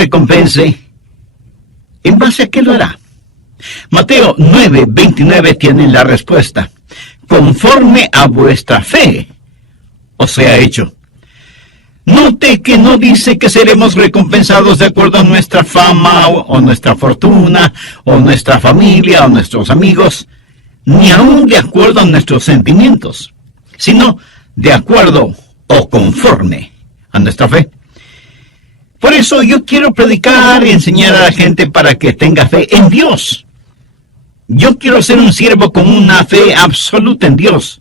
recompense, ¿en base a qué lo hará? Mateo 9:29 tiene la respuesta. Conforme a vuestra fe os sea hecho. Note que no dice que seremos recompensados de acuerdo a nuestra fama o nuestra fortuna o nuestra familia o nuestros amigos, ni aún de acuerdo a nuestros sentimientos, sino de acuerdo o conforme a nuestra fe. Por eso yo quiero predicar y enseñar a la gente para que tenga fe en Dios. Yo quiero ser un siervo con una fe absoluta en Dios.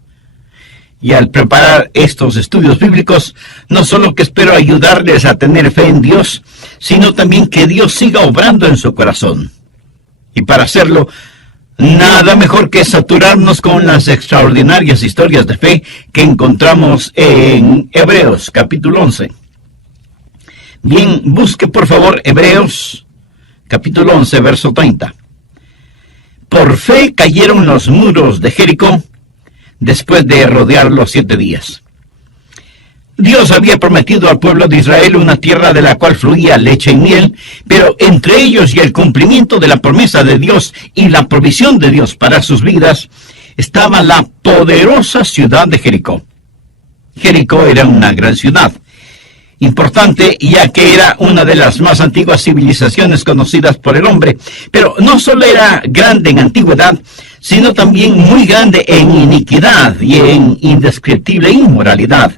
Y al preparar estos estudios bíblicos, no solo que espero ayudarles a tener fe en Dios, sino también que Dios siga obrando en su corazón. Y para hacerlo, nada mejor que saturarnos con las extraordinarias historias de fe que encontramos en Hebreos capítulo 11. Bien, busque por favor Hebreos capítulo 11, verso 30. Por fe cayeron los muros de Jericó después de rodearlos 7 días. Dios había prometido al pueblo de Israel una tierra de la cual fluía leche y miel, pero entre ellos y el cumplimiento de la promesa de Dios y la provisión de Dios para sus vidas, estaba la poderosa ciudad de Jericó. Jericó era una gran ciudad, importante ya que era una de las más antiguas civilizaciones conocidas por el hombre, pero no solo era grande en antigüedad, sino también muy grande en iniquidad y en indescriptible inmoralidad.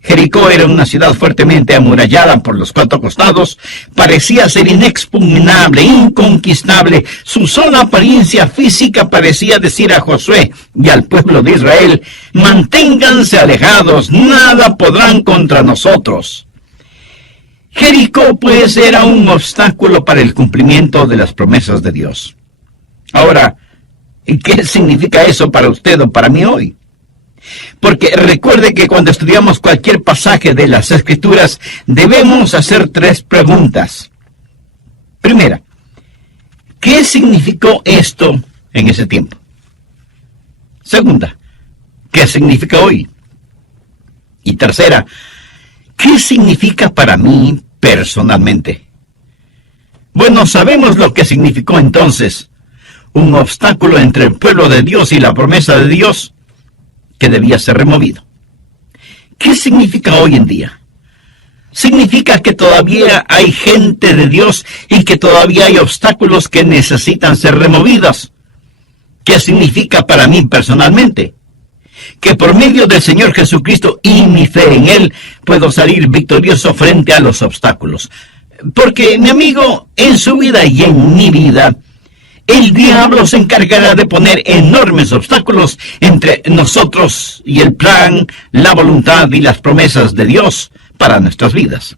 Jericó era una ciudad fuertemente amurallada por los 4 costados, parecía ser inexpugnable, inconquistable. Su sola apariencia física parecía decir a Josué y al pueblo de Israel: manténganse alejados, nada podrán contra nosotros. Jericó, pues, era un obstáculo para el cumplimiento de las promesas de Dios. Ahora, ¿qué significa eso para usted o para mí hoy? Porque recuerde que cuando estudiamos cualquier pasaje de las Escrituras, debemos hacer 3 preguntas. Primera, ¿qué significó esto en ese tiempo? Segunda, ¿qué significa hoy? Y tercera, ¿qué significa para mí personalmente? Bueno, sabemos lo que significó entonces: un obstáculo entre el pueblo de Dios y la promesa de Dios que debía ser removido. ¿Qué significa hoy en día? Significa que todavía hay gente de Dios y que todavía hay obstáculos que necesitan ser removidos. ¿Qué significa para mí personalmente? Que por medio del Señor Jesucristo y mi fe en Él, puedo salir victorioso frente a los obstáculos. Porque, mi amigo, en su vida y en mi vida, el diablo se encargará de poner enormes obstáculos entre nosotros y el plan, la voluntad y las promesas de Dios para nuestras vidas.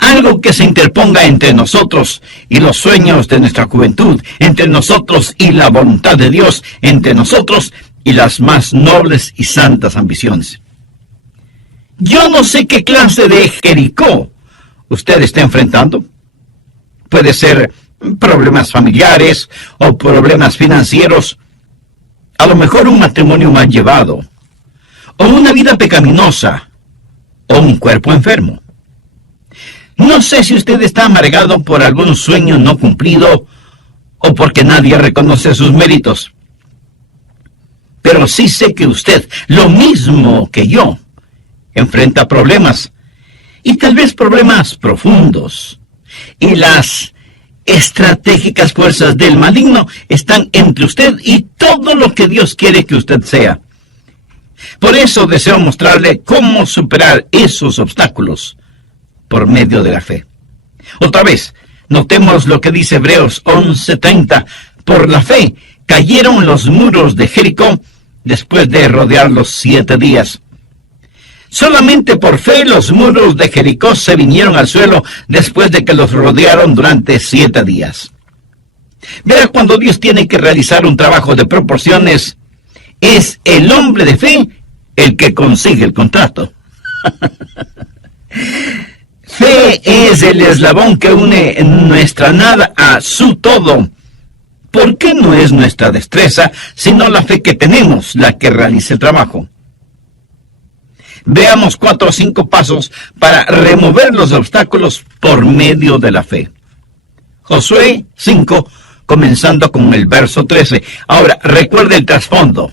Algo que se interponga entre nosotros y los sueños de nuestra juventud, entre nosotros y la voluntad de Dios, entre nosotros y las más nobles y santas ambiciones. Yo no sé qué clase de Jericó usted está enfrentando. Puede ser problemas familiares o problemas financieros, a lo mejor un matrimonio mal llevado, o una vida pecaminosa, o un cuerpo enfermo. No sé si usted está amargado por algún sueño no cumplido o porque nadie reconoce sus méritos. Pero sí sé que usted, lo mismo que yo, enfrenta problemas, y tal vez problemas profundos, y las estratégicas fuerzas del maligno están entre usted y todo lo que Dios quiere que usted sea. Por eso deseo mostrarle cómo superar esos obstáculos por medio de la fe. Otra vez, notemos lo que dice Hebreos 11:30. Por la fe cayeron los muros de Jericó después de rodearlos 7 días. Solamente por fe los muros de Jericó se vinieron al suelo después de que los rodearon durante 7 días. Verá, cuando Dios tiene que realizar un trabajo de proporciones, es el hombre de fe el que consigue el contrato. Fe es el eslabón que une nuestra nada a su todo. ¿Por qué no es nuestra destreza, sino la fe que tenemos la que realiza el trabajo? Veamos 4 o 5 pasos para remover los obstáculos por medio de la fe. Josué 5, comenzando con el verso 13. Ahora, recuerde el trasfondo.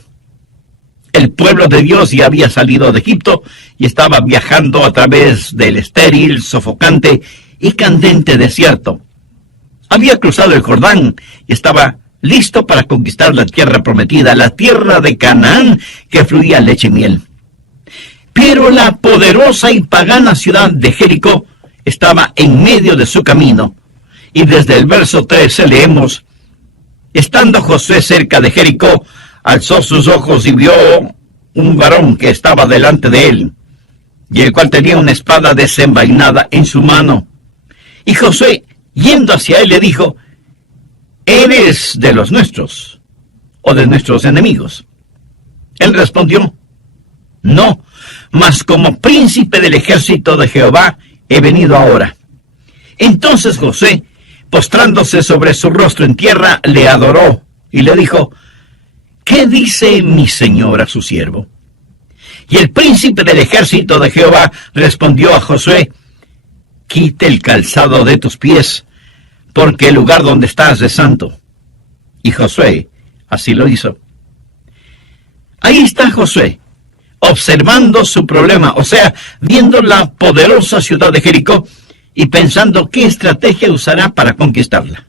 El pueblo de Dios ya había salido de Egipto y estaba viajando a través del estéril, sofocante y candente desierto. Había cruzado el Jordán y estaba listo para conquistar la tierra prometida, la tierra de Canaán, que fluía leche y miel. Pero la poderosa y pagana ciudad de Jericó estaba en medio de su camino. Y desde el verso 13 leemos: estando Josué cerca de Jericó, alzó sus ojos y vio un varón que estaba delante de él, y el cual tenía una espada desenvainada en su mano. Y Josué, yendo hacia él, le dijo: ¿eres de los nuestros o de nuestros enemigos? Él respondió: no, mas como príncipe del ejército de Jehová he venido ahora. Entonces Josué, postrándose sobre su rostro en tierra, le adoró y le dijo: ¿qué dice mi señor a su siervo? Y el príncipe del ejército de Jehová respondió a Josué: quite el calzado de tus pies, porque el lugar donde estás es santo. Y Josué así lo hizo. Ahí está Josué, observando su problema, o sea, viendo la poderosa ciudad de Jericó y pensando qué estrategia usará para conquistarla.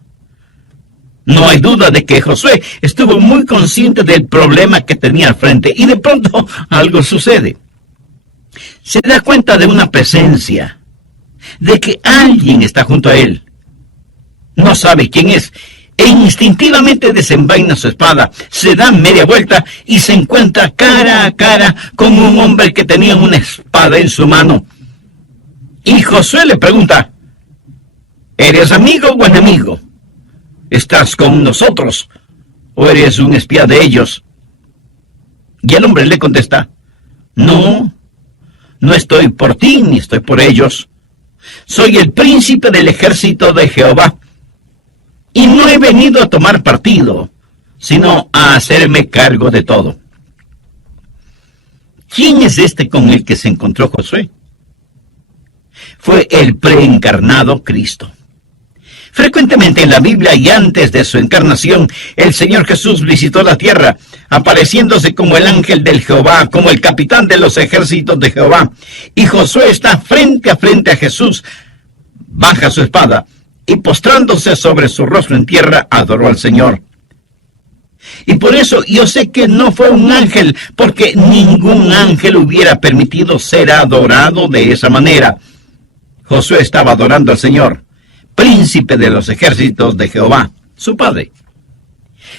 No hay duda de que Josué estuvo muy consciente del problema que tenía al frente, y de pronto algo sucede. Se da cuenta de una presencia, de que alguien está junto a él. No sabe quién es, e instintivamente desenvaina su espada, se da media vuelta y se encuentra cara a cara con un hombre que tenía una espada en su mano. Y Josué le pregunta: ¿eres amigo o enemigo? ¿Estás con nosotros o eres un espía de ellos? Y el hombre le contesta: no, no estoy por ti ni estoy por ellos. Soy el príncipe del ejército de Jehová, y no he venido a tomar partido, sino a hacerme cargo de todo. ¿Quién es este con el que se encontró Josué? Fue el preencarnado Cristo. Frecuentemente en la Biblia y antes de su encarnación, el Señor Jesús visitó la tierra, apareciéndose como el ángel del Jehová, como el capitán de los ejércitos de Jehová. Y Josué está frente a Jesús, baja su espada y postrándose sobre su rostro en tierra, adoró al Señor. Y por eso yo sé que no fue un ángel, porque ningún ángel hubiera permitido ser adorado de esa manera. Josué estaba adorando al Señor, príncipe de los ejércitos de Jehová, su padre.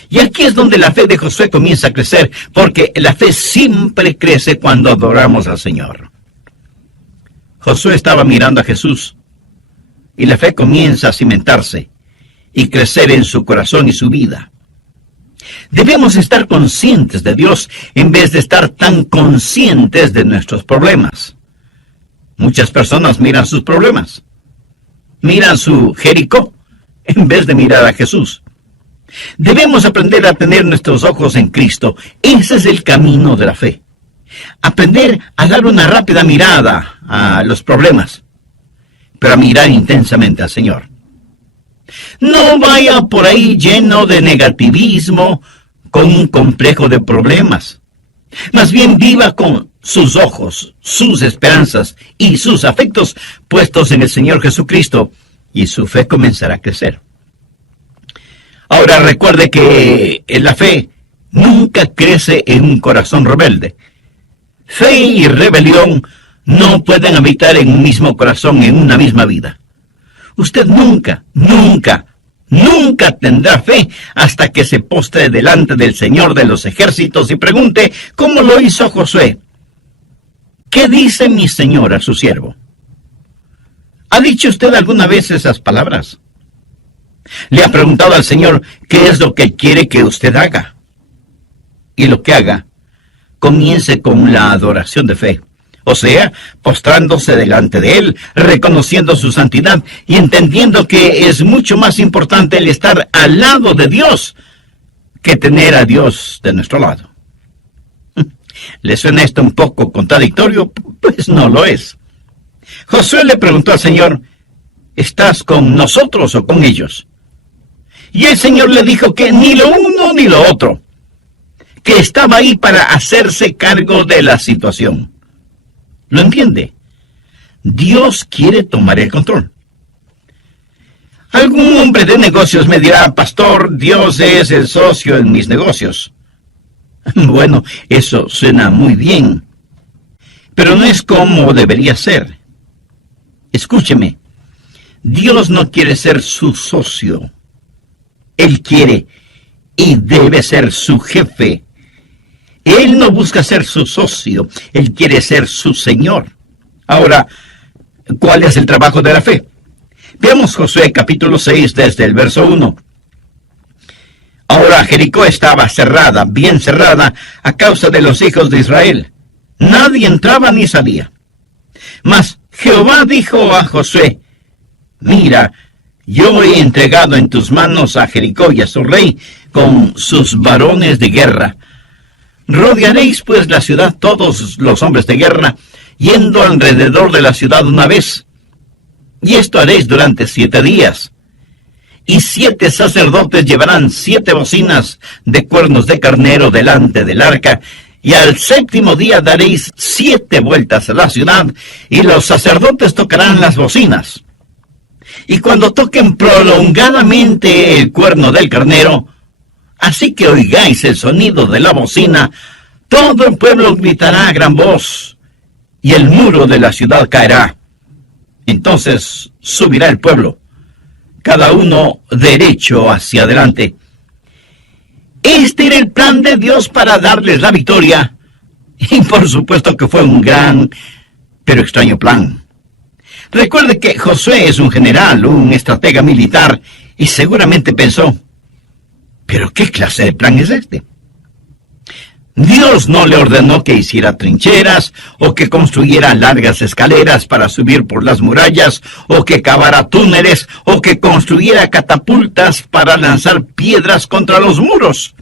Y aquí es donde la fe de Josué comienza a crecer, porque la fe siempre crece cuando adoramos al Señor. Josué estaba mirando a Jesús, y la fe comienza a cimentarse y crecer en su corazón y su vida. Debemos estar conscientes de Dios en vez de estar tan conscientes de nuestros problemas. Muchas personas miran sus problemas, miran su Jericó, en vez de mirar a Jesús. Debemos aprender a tener nuestros ojos en Cristo. Ese es el camino de la fe. Aprender a dar una rápida mirada a los problemas, pero a mirar intensamente al Señor. No vaya por ahí lleno de negativismo, con un complejo de problemas. Más bien viva con sus ojos, sus esperanzas y sus afectos puestos en el Señor Jesucristo, y su fe comenzará a crecer. Ahora recuerde que la fe nunca crece en un corazón rebelde. Fe y rebelión no pueden habitar en un mismo corazón, en una misma vida. Usted nunca tendrá fe hasta que se postre delante del Señor de los ejércitos y pregunte, ¿cómo lo hizo Josué? ¿Qué dice mi Señor a su siervo? ¿Ha dicho usted alguna vez esas palabras? ¿Le ha preguntado al Señor qué es lo que quiere que usted haga? Y lo que haga, comience con la adoración de fe. O sea, postrándose delante de Él, reconociendo su santidad y entendiendo que es mucho más importante el estar al lado de Dios que tener a Dios de nuestro lado. ¿Le suena esto un poco contradictorio? Pues no lo es. Josué le preguntó al Señor, ¿estás con nosotros o con ellos? Y el Señor le dijo que ni lo uno ni lo otro, que estaba ahí para hacerse cargo de la situación. ¿Lo entiende? Dios quiere tomar el control. Algún hombre de negocios me dirá, pastor, Dios es el socio en mis negocios. Bueno, eso suena muy bien, pero no es como debería ser. Escúcheme, Dios no quiere ser su socio. Él quiere y debe ser su jefe. Él no busca ser su socio, Él quiere ser su Señor. Ahora, ¿cuál es el trabajo de la fe? Veamos Josué capítulo 6 desde el verso 1. Ahora Jericó estaba cerrada, bien cerrada, a causa de los hijos de Israel. Nadie entraba ni salía. Mas Jehová dijo a Josué, mira, yo he entregado en tus manos a Jericó y a su rey con sus varones de guerra. Rodearéis pues la ciudad todos los hombres de guerra, yendo alrededor de la ciudad una vez. Y esto haréis durante 7 días. Y 7 sacerdotes llevarán 7 bocinas de cuernos de carnero delante del arca, y al 7º día daréis 7 vueltas a la ciudad, y los sacerdotes tocarán las bocinas. Y cuando toquen prolongadamente el cuerno del carnero, así que oigáis el sonido de la bocina, todo el pueblo gritará a gran voz, y el muro de la ciudad caerá. Entonces subirá el pueblo, cada uno derecho hacia adelante. Este era el plan de Dios para darles la victoria, y por supuesto que fue un gran, pero extraño plan. Recuerde que Josué es un general, un estratega militar, y seguramente pensó, ¿pero qué clase de plan es este? Dios no le ordenó que hiciera trincheras, o que construyera largas escaleras para subir por las murallas, o que cavara túneles, o que construyera catapultas para lanzar piedras contra los muros.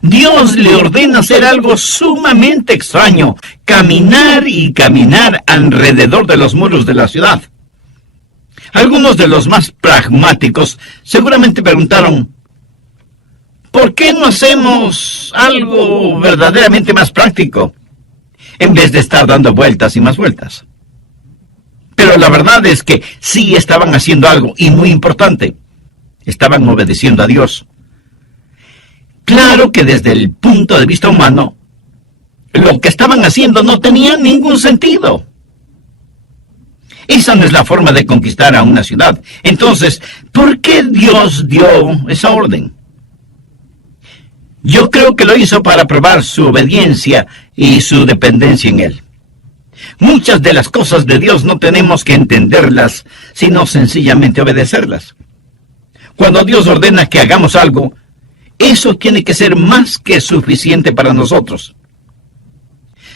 Dios le ordena hacer algo sumamente extraño, caminar y caminar alrededor de los muros de la ciudad. Algunos de los más pragmáticos seguramente preguntaron, ¿por qué no hacemos algo verdaderamente más práctico, en vez de estar dando vueltas y más vueltas? Pero la verdad es que sí estaban haciendo algo, y muy importante. Estaban obedeciendo a Dios. Claro que desde el punto de vista humano, lo que estaban haciendo no tenía ningún sentido. Esa no es la forma de conquistar a una ciudad. Entonces, ¿por qué Dios dio esa orden? Yo creo que lo hizo para probar su obediencia y su dependencia en Él. Muchas de las cosas de Dios no tenemos que entenderlas, sino sencillamente obedecerlas. Cuando Dios ordena que hagamos algo, eso tiene que ser más que suficiente para nosotros.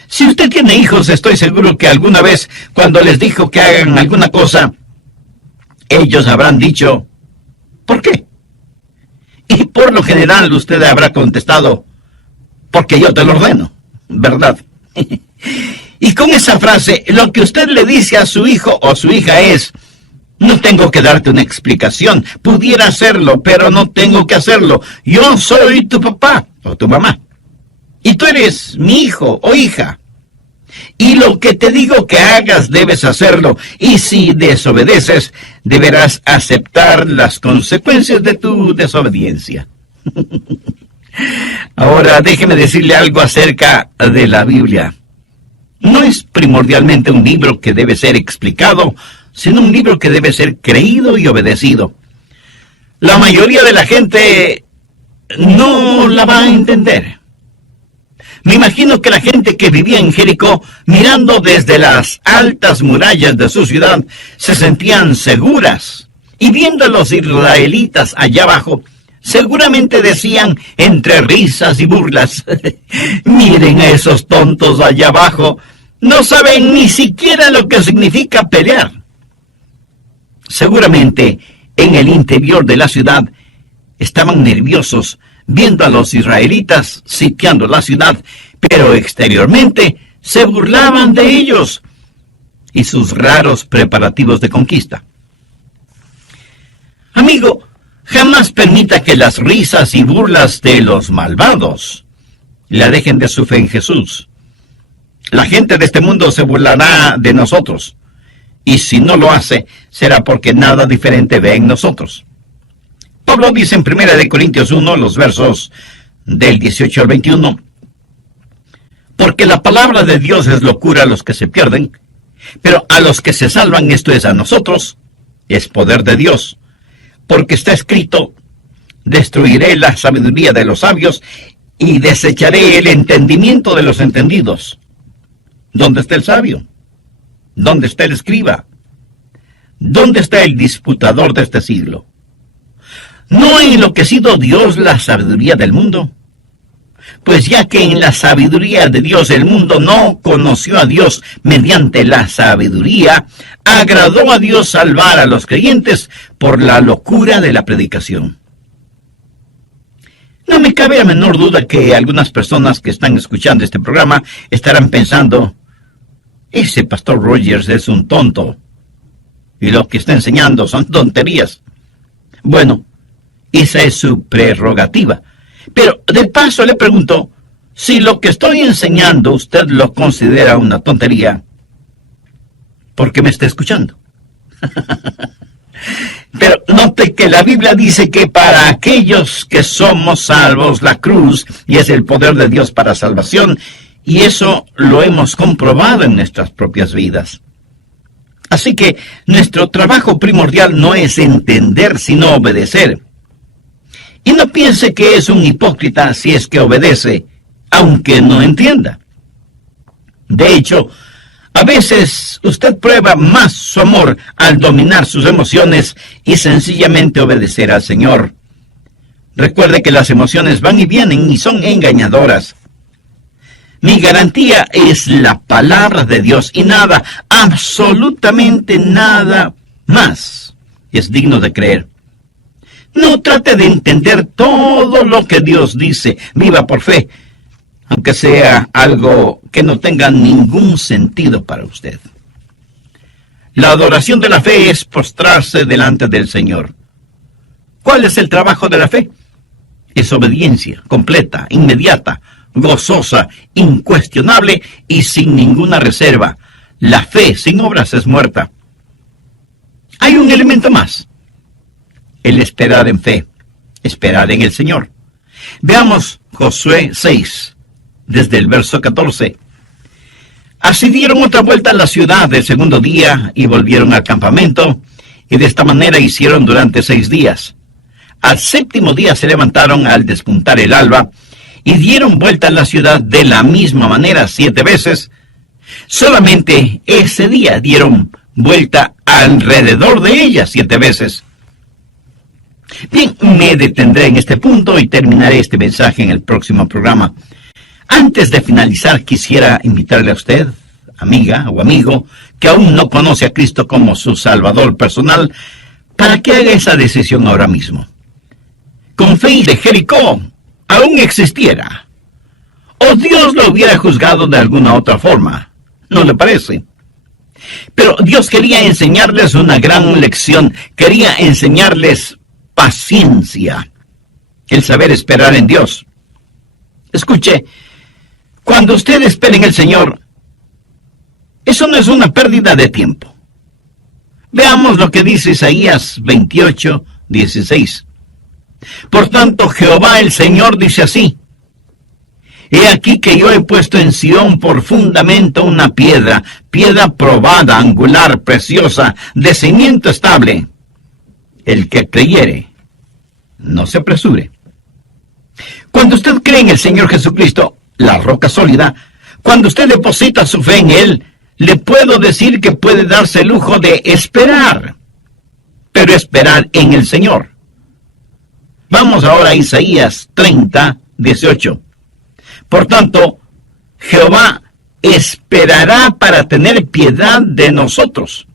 Si usted tiene hijos, estoy seguro que alguna vez, cuando les dijo que hagan alguna cosa, ellos habrán dicho, ¿por qué? Y por lo general usted habrá contestado, porque yo te lo ordeno, ¿verdad? Y con esa frase, lo que usted le dice a su hijo o su hija es, no tengo que darte una explicación, pudiera hacerlo, pero no tengo que hacerlo. Yo soy tu papá o tu mamá, y tú eres mi hijo o hija. Y lo que te digo que hagas, debes hacerlo. Y si desobedeces, deberás aceptar las consecuencias de tu desobediencia. Ahora, déjeme decirle algo acerca de la Biblia. No es primordialmente un libro que debe ser explicado, sino un libro que debe ser creído y obedecido. La mayoría de la gente no la va a entender. Me imagino que la gente que vivía en Jericó, mirando desde las altas murallas de su ciudad, se sentían seguras. Y viendo a los israelitas allá abajo, seguramente decían entre risas y burlas, miren a esos tontos allá abajo, no saben ni siquiera lo que significa pelear. Seguramente en el interior de la ciudad estaban nerviosos, viendo a los israelitas sitiando la ciudad, pero exteriormente se burlaban de ellos y sus raros preparativos de conquista. Amigo, jamás permita que las risas y burlas de los malvados le alejen de su fe en Jesús. La gente de este mundo se burlará de nosotros, y si no lo hace, será porque nada diferente ve en nosotros. Pablo dice en 1 Corintios 1, los versos del 18 al 21, porque la palabra de Dios es locura a los que se pierden, pero a los que se salvan, esto es a nosotros, es poder de Dios. Porque está escrito, destruiré la sabiduría de los sabios y desecharé el entendimiento de los entendidos. ¿Dónde está el sabio? ¿Dónde está el escriba? ¿Dónde está el disputador de este siglo? ¿No ha enloquecido Dios la sabiduría del mundo? Pues ya que en la sabiduría de Dios el mundo no conoció a Dios mediante la sabiduría, agradó a Dios salvar a los creyentes por la locura de la predicación. No me cabe la menor duda que algunas personas que están escuchando este programa estarán pensando, ese pastor Rogers es un tonto y lo que está enseñando son tonterías. Bueno, esa es su prerrogativa. Pero de paso le pregunto, si lo que estoy enseñando usted lo considera una tontería, ¿por qué me está escuchando? Pero note que la Biblia dice que para aquellos que somos salvos, la cruz y es el poder de Dios para salvación, y eso lo hemos comprobado en nuestras propias vidas. Así que nuestro trabajo primordial no es entender, sino obedecer. Y no piense que es un hipócrita si es que obedece, aunque no entienda. De hecho, a veces usted prueba más su amor al dominar sus emociones y sencillamente obedecer al Señor. Recuerde que las emociones van y vienen y son engañadoras. Mi garantía es la palabra de Dios y nada, absolutamente nada más es digno de creer. No trate de entender todo lo que Dios dice. Viva por fe, aunque sea algo que no tenga ningún sentido para usted. La adoración de la fe es postrarse delante del Señor. ¿Cuál es el trabajo de la fe? Es obediencia completa, inmediata, gozosa, incuestionable y sin ninguna reserva. La fe sin obras es muerta. Hay un elemento más. El esperar en fe, esperar en el Señor. Veamos Josué 6, desde el verso 14. Así dieron otra vuelta a la ciudad el segundo día y volvieron al campamento, y de esta manera hicieron durante 6 días. Al séptimo día se levantaron al despuntar el alba, y dieron vuelta a la ciudad de la misma manera 7 veces. Solamente ese día dieron vuelta alrededor de ella 7 veces. Bien, me detendré en este punto y terminaré este mensaje en el próximo programa. Antes de finalizar, quisiera invitarle a usted, amiga o amigo, que aún no conoce a Cristo como su Salvador personal, para que haga esa decisión ahora mismo. Con fe de Jericó aún existiera, o Dios lo hubiera juzgado de alguna otra forma, ¿no le parece? Pero Dios quería enseñarles una gran lección, quería enseñarles paciencia, el saber esperar en Dios. Escuche, cuando usted espera en el Señor, eso no es una pérdida de tiempo. Veamos lo que dice Isaías 28, 16. Por tanto, Jehová el Señor dice así: He aquí que yo he puesto en Sión por fundamento una piedra, piedra probada, angular, preciosa, de cimiento estable. El que creyere, no se apresure. Cuando usted cree en el Señor Jesucristo, la roca sólida, cuando usted deposita su fe en Él, le puedo decir que puede darse el lujo de esperar, pero esperar en el Señor. Vamos ahora a Isaías 30, 18. Por tanto, Jehová esperará para tener piedad de nosotros.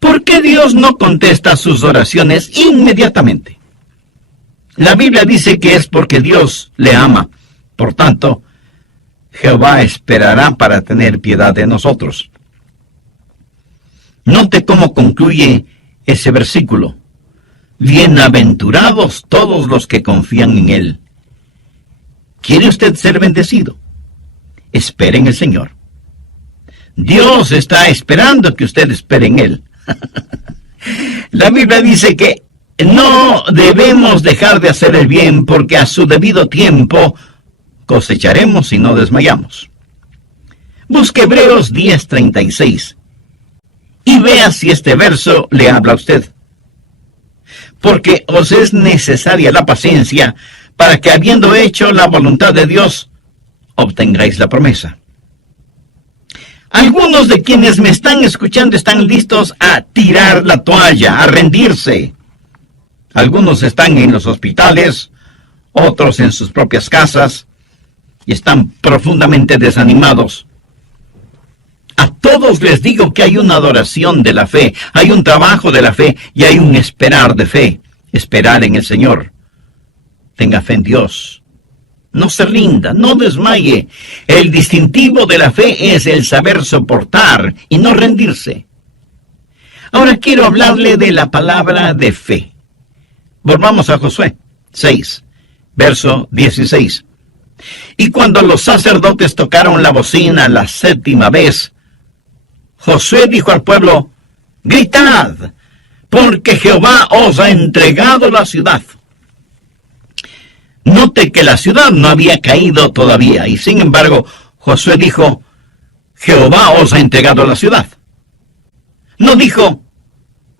¿Por qué Dios no contesta sus oraciones inmediatamente? La Biblia dice que es porque Dios le ama. Por tanto, Jehová esperará para tener piedad de nosotros. Note cómo concluye ese versículo. Bienaventurados todos los que confían en Él. ¿Quiere usted ser bendecido? Espere en el Señor. Dios está esperando que usted espere en Él. La Biblia dice que no debemos dejar de hacer el bien, porque a su debido tiempo cosecharemos si no desmayamos. Busque Hebreos 10:36 y vea si este verso le habla a usted. Porque os es necesaria la paciencia para que, habiendo hecho la voluntad de Dios, obtengáis la promesa. Algunos de quienes me están escuchando están listos a tirar la toalla, a rendirse. Algunos están en los hospitales, otros en sus propias casas, y están profundamente desanimados. A todos les digo que hay una adoración de la fe, hay un trabajo de la fe y hay un esperar de fe, esperar en el Señor. Tenga fe en Dios. No se rinda, no desmaye. El distintivo de la fe es el saber soportar y no rendirse. Ahora quiero hablarle de la palabra de fe. Volvamos a Josué 6, verso 16. Y cuando los sacerdotes tocaron la bocina la 7ª vez, Josué dijo al pueblo: gritad, porque Jehová os ha entregado la ciudad. Note que la ciudad no había caído todavía, y sin embargo, Josué dijo: Jehová os ha entregado la ciudad. No dijo: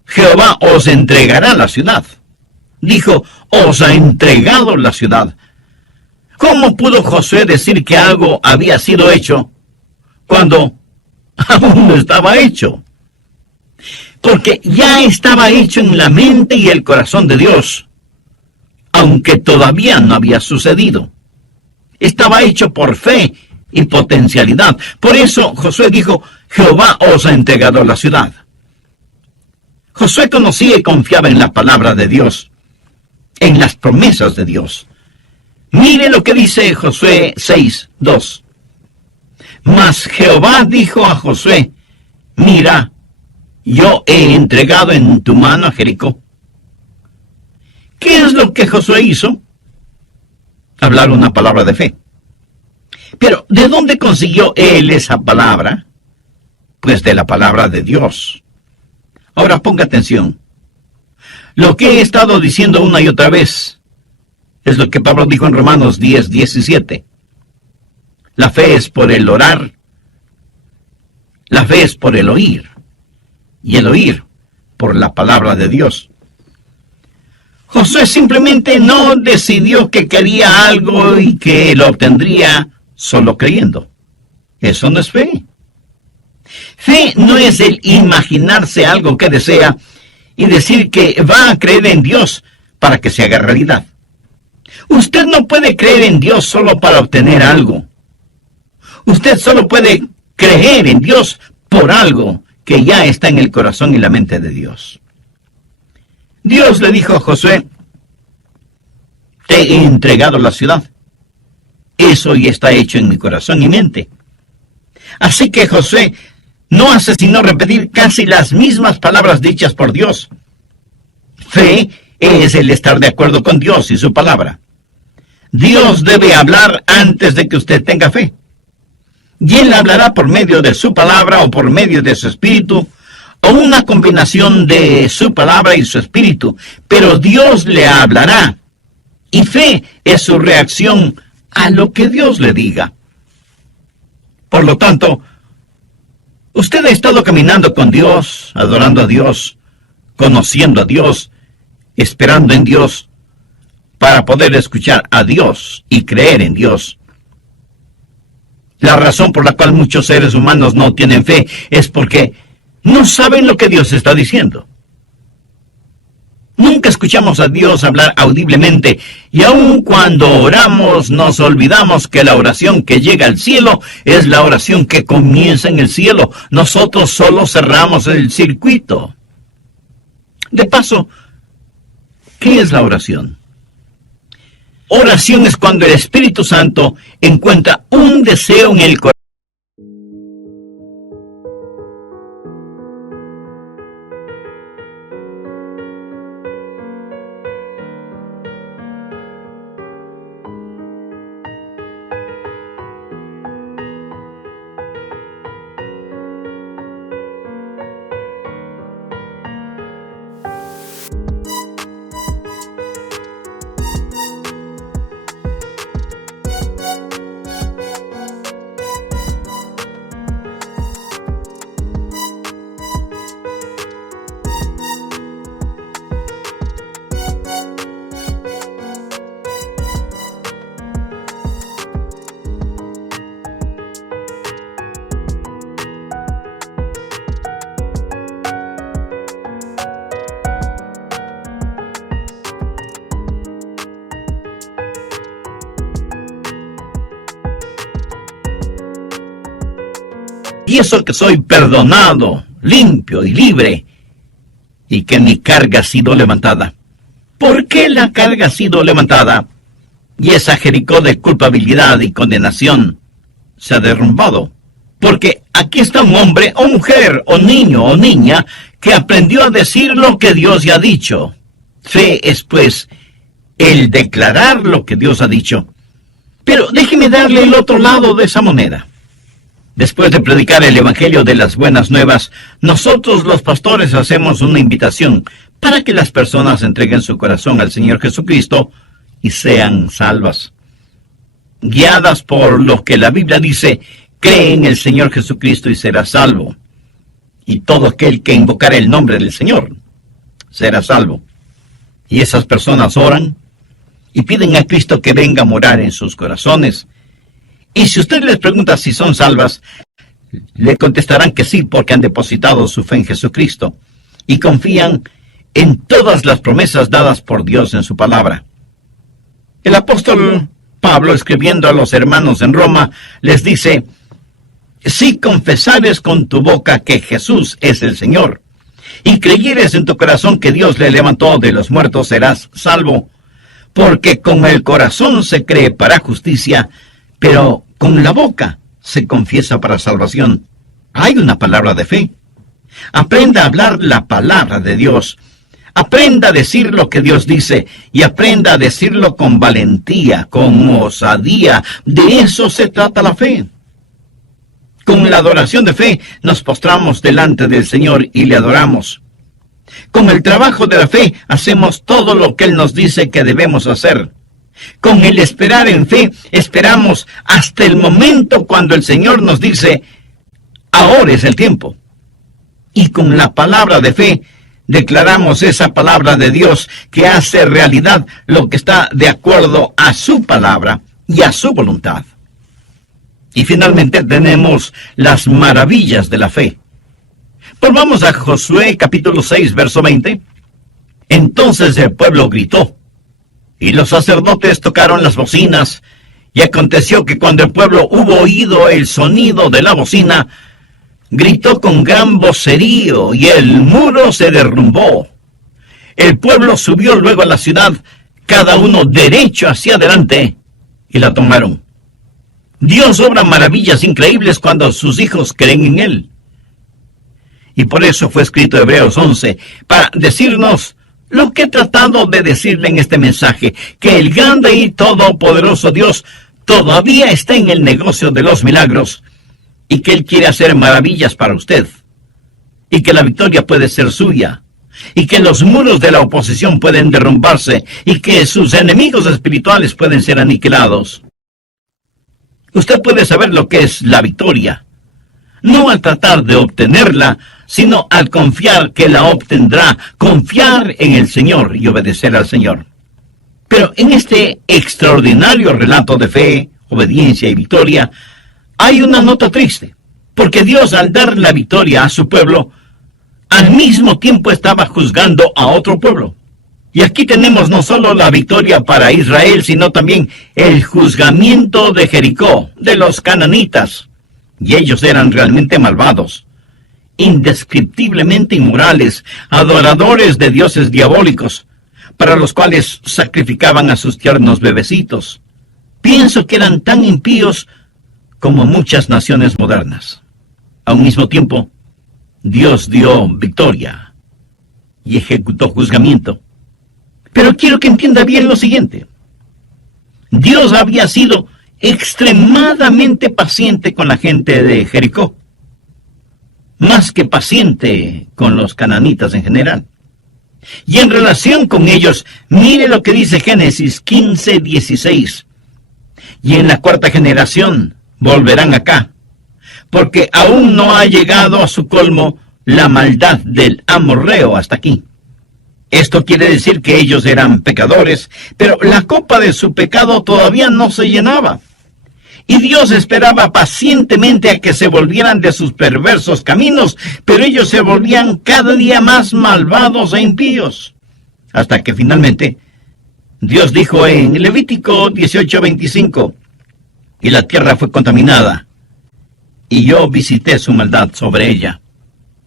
Jehová os entregará la ciudad. Dijo: os ha entregado la ciudad. ¿Cómo pudo Josué decir que algo había sido hecho cuando aún no estaba hecho? Porque ya estaba hecho en la mente y el corazón de Dios, aunque todavía no había sucedido. Estaba hecho por fe y potencialidad. Por eso Josué dijo: Jehová os ha entregado la ciudad. Josué conocía y confiaba en la palabra de Dios, en las promesas de Dios. Mire lo que dice Josué 6:2. Mas Jehová dijo a Josué: mira, yo he entregado en tu mano a Jericó. ¿Qué es lo que Josué hizo? Hablar una palabra de fe. Pero, ¿de dónde consiguió él esa palabra? Pues de la palabra de Dios. Ahora ponga atención. Lo que he estado diciendo una y otra vez es lo que Pablo dijo en Romanos 10:17. La fe es por el orar. La fe es por el oír. Y el oír por la palabra de Dios. Josué simplemente no decidió que quería algo y que lo obtendría solo creyendo. Eso no es fe. Fe no es el imaginarse algo que desea y decir que va a creer en Dios para que se haga realidad. Usted no puede creer en Dios solo para obtener algo. Usted solo puede creer en Dios por algo que ya está en el corazón y la mente de Dios. Dios le dijo a Josué: te he entregado la ciudad. Eso ya está hecho en mi corazón y mente. Así que Josué no hace sino repetir casi las mismas palabras dichas por Dios. Fe es el estar de acuerdo con Dios y su palabra. Dios debe hablar antes de que usted tenga fe. Y Él hablará por medio de su palabra o por medio de su espíritu, o una combinación de su palabra y su espíritu. Pero Dios le hablará. Y fe es su reacción a lo que Dios le diga. Por lo tanto, usted ha estado caminando con Dios, adorando a Dios, conociendo a Dios, esperando en Dios, para poder escuchar a Dios y creer en Dios. La razón por la cual muchos seres humanos no tienen fe es porque no saben lo que Dios está diciendo. Nunca escuchamos a Dios hablar audiblemente, y aun cuando oramos nos olvidamos que la oración que llega al cielo es la oración que comienza en el cielo. Nosotros solo cerramos el circuito. De paso, ¿qué es la oración? Oración es cuando el Espíritu Santo encuentra un deseo en el corazón. Y eso que soy perdonado, limpio y libre, y que mi carga ha sido levantada. ¿Por qué la carga ha sido levantada? Y esa Jericó de culpabilidad y condenación se ha derrumbado. Porque aquí está un hombre o mujer o niño o niña que aprendió a decir lo que Dios ya ha dicho. Fe es pues el declarar lo que Dios ha dicho. Pero déjeme darle el otro lado de esa moneda. Después de predicar el Evangelio de las Buenas Nuevas, nosotros los pastores hacemos una invitación para que las personas entreguen su corazón al Señor Jesucristo y sean salvas. Guiadas por lo que la Biblia dice, cree en el Señor Jesucristo y será salvo. Y todo aquel que invocar el nombre del Señor será salvo. Y esas personas oran y piden a Cristo que venga a morar en sus corazones. Y si usted les pregunta si son salvas, le contestarán que sí, porque han depositado su fe en Jesucristo y confían en todas las promesas dadas por Dios en su palabra. El apóstol Pablo, escribiendo a los hermanos en Roma, les dice: si confesares con tu boca que Jesús es el Señor, y creyeres en tu corazón que Dios le levantó de los muertos, serás salvo. Porque con el corazón se cree para justicia, pero con la boca se confiesa para salvación. Hay una palabra de fe. Aprenda a hablar la palabra de Dios. Aprenda a decir lo que Dios dice y aprenda a decirlo con valentía, con osadía. De eso se trata la fe. Con la adoración de fe nos postramos delante del Señor y le adoramos. Con el trabajo de la fe hacemos todo lo que Él nos dice que debemos hacer. Con el esperar en fe, esperamos hasta el momento cuando el Señor nos dice: ahora es el tiempo. Y con la palabra de fe, declaramos esa palabra de Dios que hace realidad lo que está de acuerdo a su palabra y a su voluntad. Y finalmente tenemos las maravillas de la fe. Volvamos a Josué capítulo 6, verso 20. Entonces el pueblo gritó, y los sacerdotes tocaron las bocinas, y aconteció que cuando el pueblo hubo oído el sonido de la bocina, gritó con gran vocerío, y el muro se derrumbó. El pueblo subió luego a la ciudad, cada uno derecho hacia adelante, y la tomaron. Dios obra maravillas increíbles cuando sus hijos creen en Él. Y por eso fue escrito Hebreos 11, para decirnos lo que he tratado de decirle en este mensaje, que el grande y todopoderoso Dios todavía está en el negocio de los milagros, y que Él quiere hacer maravillas para usted, y que la victoria puede ser suya, y que los muros de la oposición pueden derrumbarse, y que sus enemigos espirituales pueden ser aniquilados. Usted puede saber lo que es la victoria, no al tratar de obtenerla, sino al confiar que la obtendrá, confiar en el Señor y obedecer al Señor. Pero en este extraordinario relato de fe, obediencia y victoria, hay una nota triste, porque Dios, al dar la victoria a su pueblo, al mismo tiempo estaba juzgando a otro pueblo. Y aquí tenemos no solo la victoria para Israel, sino también el juzgamiento de Jericó, de los cananitas. Y ellos eran realmente malvados, indescriptiblemente inmorales, adoradores de dioses diabólicos. para los cuales sacrificaban a sus tiernos bebecitos. Pienso que eran tan impíos como muchas naciones modernas. A un mismo tiempo, Dios dio victoria y ejecutó juzgamiento. Pero quiero que entienda bien lo siguiente. Dios había sido extremadamente paciente con la gente de Jericó, más que paciente con los cananitas en general. Y en relación con ellos, mire lo que dice Génesis 15:16. Y en la cuarta generación volverán acá, porque aún no ha llegado a su colmo la maldad del amorreo hasta aquí. Esto quiere decir que ellos eran pecadores, pero la copa de su pecado todavía no se llenaba. Y Dios esperaba pacientemente a que se volvieran de sus perversos caminos, pero ellos se volvían cada día más malvados e impíos. Hasta que finalmente Dios dijo en Levítico 18:25, y la tierra fue contaminada, y yo visité su maldad sobre ella.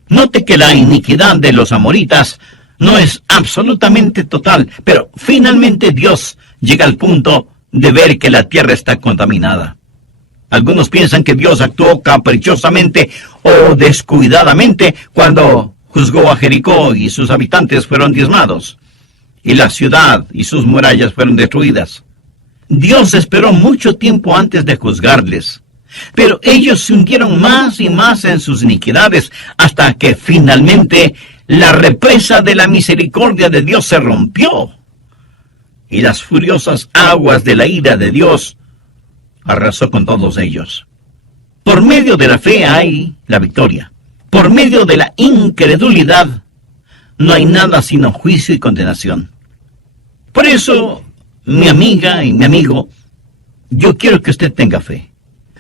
Note que la iniquidad de los amoritas no es absolutamente total, pero finalmente Dios llega al punto de ver que la tierra está contaminada. Algunos piensan que Dios actuó caprichosamente o descuidadamente cuando juzgó a Jericó y sus habitantes fueron diezmados, y la ciudad y sus murallas fueron destruidas. Dios esperó mucho tiempo antes de juzgarles, pero ellos se hundieron más y más en sus iniquidades hasta que finalmente la represa de la misericordia de Dios se rompió y las furiosas aguas de la ira de Dios arrasó con todos ellos. Por medio de la fe hay la victoria. Por medio de la incredulidad no hay nada sino juicio y condenación. Por eso, mi amiga y mi amigo, yo quiero que usted tenga fe.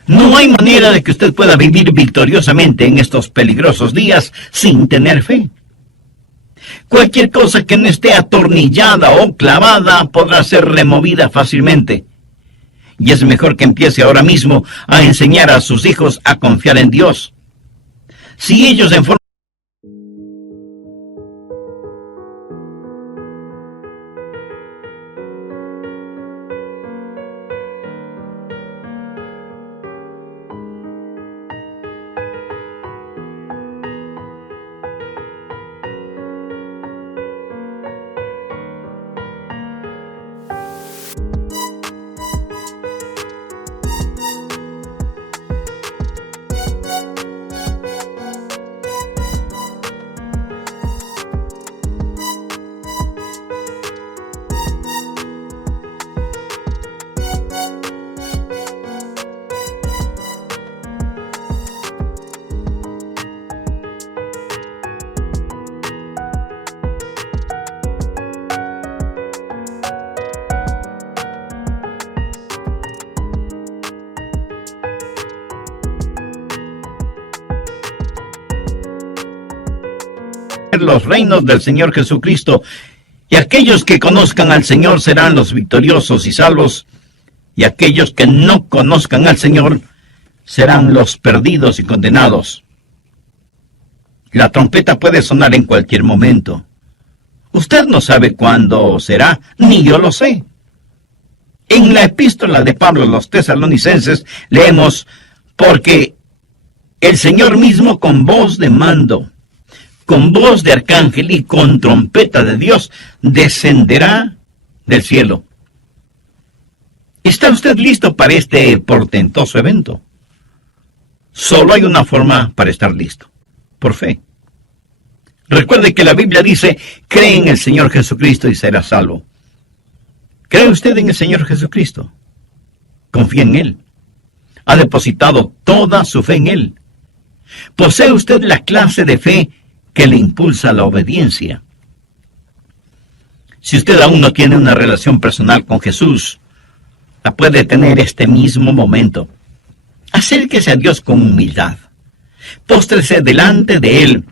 No hay manera de que usted pueda vivir victoriosamente en estos peligrosos días sin tener fe. Cualquier cosa que no esté atornillada o clavada podrá ser removida fácilmente. Y es mejor que empiece ahora mismo a enseñar a sus hijos a confiar en Dios. Si ellos en forma los reinos del Señor Jesucristo, y aquellos que conozcan al Señor serán los victoriosos y salvos, y aquellos que no conozcan al Señor serán los perdidos y condenados. La trompeta puede sonar en cualquier momento. Usted no sabe cuándo será, ni yo lo sé. En la epístola de Pablo a los Tesalonicenses leemos, porque el Señor mismo con voz de mando, con voz de arcángel y con trompeta de Dios, descenderá del cielo. ¿Está usted listo para este portentoso evento? Solo hay una forma para estar listo: por fe. Recuerde que la Biblia dice, cree en el Señor Jesucristo y será salvo. ¿Cree usted en el Señor Jesucristo? Confía en Él. Ha depositado toda su fe en Él. ¿Posee usted la clase de fe que le impulsa a la obediencia? Si usted aún no tiene una relación personal con Jesús, la puede tener este mismo momento. Acérquese a Dios con humildad. Póstrese delante de Él